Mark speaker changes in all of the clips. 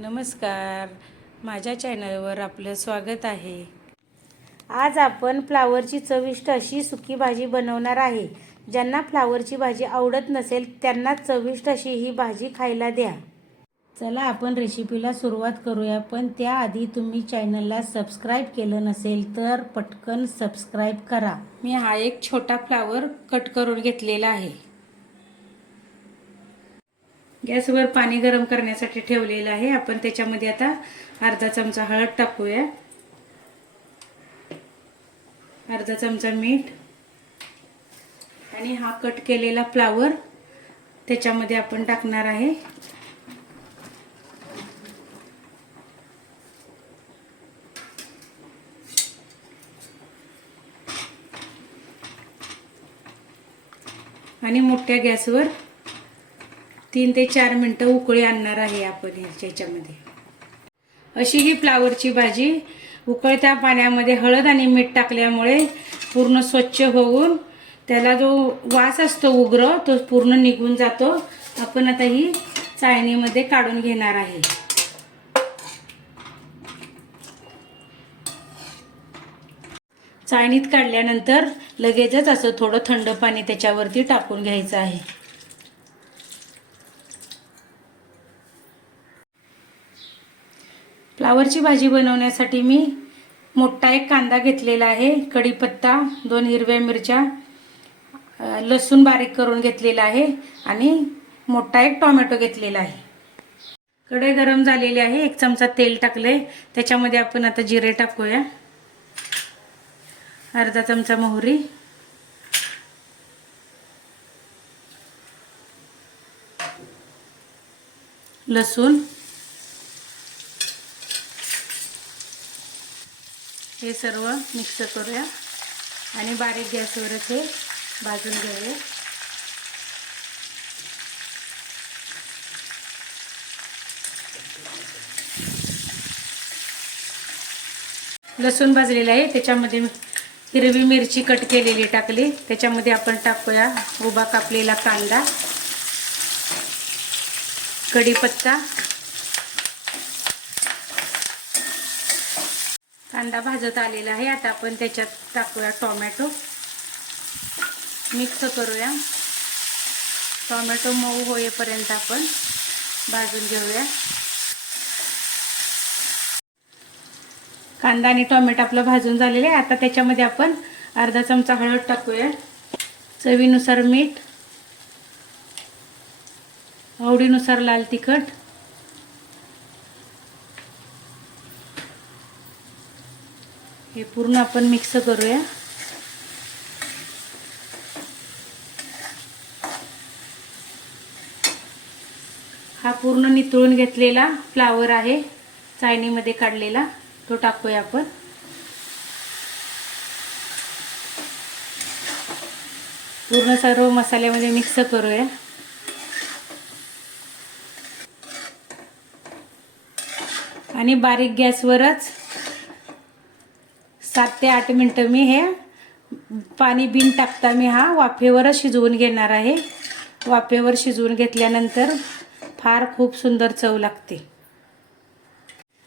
Speaker 1: नमस्कार. माझ्या चॅनलवर आपलं स्वागत आहे. आज आपण फ्लावरची चविष्ट अशी सुकी भाजी बनवणार आहे. ज्यांना फ्लावरची भाजी आवडत नसेल त्यांना चविष्ट अशी ही भाजी खायला द्या. चला आपण रेसिपीला सुरुवात करूया. पण त्याआधी तुम्ही चॅनलला सबस्क्राईब केलं नसेल तर पटकन सबस्क्राईब करा. मी हा एक छोटा फ्लावर कट करून घेतलेला आहे. गॅसवर पाणी गरम करण्यासाठी ठेवलेलं आहे. आपण त्याच्यामध्ये आता अर्धा चमचा हळद टाकूया. अर्धा चमचा मीठ. आणि हा कट केलेला फ्लावर त्याच्यामध्ये आपण टाकणार आहे. आणि मोठ्या गॅसवर तीन ते चार मिनटं उकळी आणणार आहे आपण ह्याच्यामध्ये अशी ही फ्लावरची भाजी उकळत्या पाण्यामध्ये हळद आणि मीठ टाकल्यामुळे पूर्ण स्वच्छ होऊन त्याला जो वास असतो उग्र तो पूर्ण निघून जातो. आपण आता ही चाळणीमध्ये काढून घेणार आहे. चाळणीत काढल्यानंतर लगेचच असं थोडं थंड पाणी त्याच्यावरती टाकून घ्यायचं आहे. फ्लावरची भाजी बनवण्यासाठी मी मोठा एक कांदा घेतलेला आहे. कढीपत्ता दोन हिरव्या मिरच्या लसूण बारीक करून घेतलेला आहे आणि मोठा एक टोमॅटो घेतलेला आहे. कढई गरम झालेली आहे. एक चमचा तेल टाकले त्याच्यामध्ये आपण आता जिरे टाकूया. अर्धा चमचा मोहरी. लसूण. हे सर्व मिक्स करूया. आणि बारीक गॅसवरच हे भाजून घेऊया. लसूण भाजलेलं आहे. त्याच्यामध्ये हिरवी मिरची कट केलेली टाकली. त्याच्यामध्ये आपण टाकूया उभा कापलेला कांदा कढीपत्ता कांदा भाजत आलेला आहे. आता आपण त्याच्यात टाकूया टोमॅटो. मिक्स करूया. टोमॅटो मऊ होईपर्यंत आपण भाजून घेऊया. कांदा आणि टोमॅटो आपलं भाजून झालेलं आहे. आता त्याच्यामध्ये आपण अर्धा चमचा हळद टाकूया. चवीनुसार मीठ. आवडीनुसार लाल तिखट. हे पूर्ण आपण मिक्स करूया. हा पूर्ण नितळून घेतलेला फ्लावर आहे चाळणीमध्ये काढलेला. तो टाकूया आपण. पूर्ण सर्व मसाल्यामध्ये मिक्स करूया. आणि बारीक गॅसवरच सात ते आठ मिनटं मी हे पाणी बिन टाकता मी हा वाफेवरच शिजवून घेणार आहे. वाफेवर शिजवून घेतल्यानंतर फार खूप सुंदर चव लागते.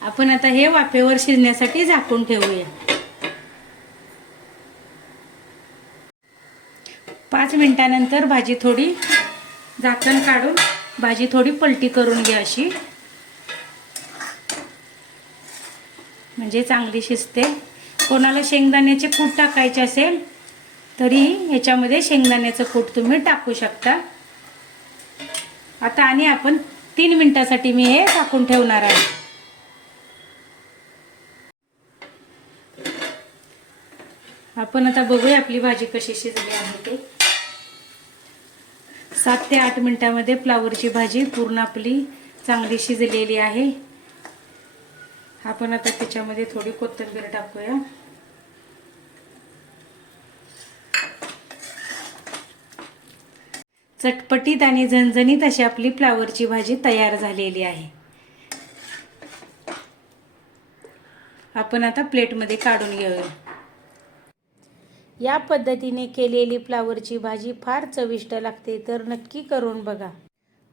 Speaker 1: आपण आता हे वाफेवर शिजण्यासाठी झाकून ठेवूया. पाच मिनटानंतर भाजी थोडी झाकण काढून भाजी थोडी पलटी करून घ्या अशी. म्हणजे चांगली शिजते. कोणाला शेंगदाण्याचे कूट टाकायचे असेल तरी ह्याच्यामध्ये शेंगदाण्याचं कूट तुम्ही टाकू शकता. आता आणि आपण तीन मिनिटासाठी मी हे टाकून ठेवणार आहे. आपण आता बघूया आपली भाजी कशी शिजली आहे ते. सात ते आठ मिनिटामध्ये फ्लावरची भाजी पूर्ण आपली चांगली शिजलेली आहे. आपण आता त्याच्यामध्ये थोडी कोथिंबीर टाकूया. चटपटीत आणि झणझणीत अशी आपली फ्लावरची भाजी तयार झालेली आहे. आपण आता प्लेटमध्ये काढून घेऊया. या पद्धतीने केलेली फ्लावरची भाजी फार चविष्ट लागते तर नक्की करून बघा.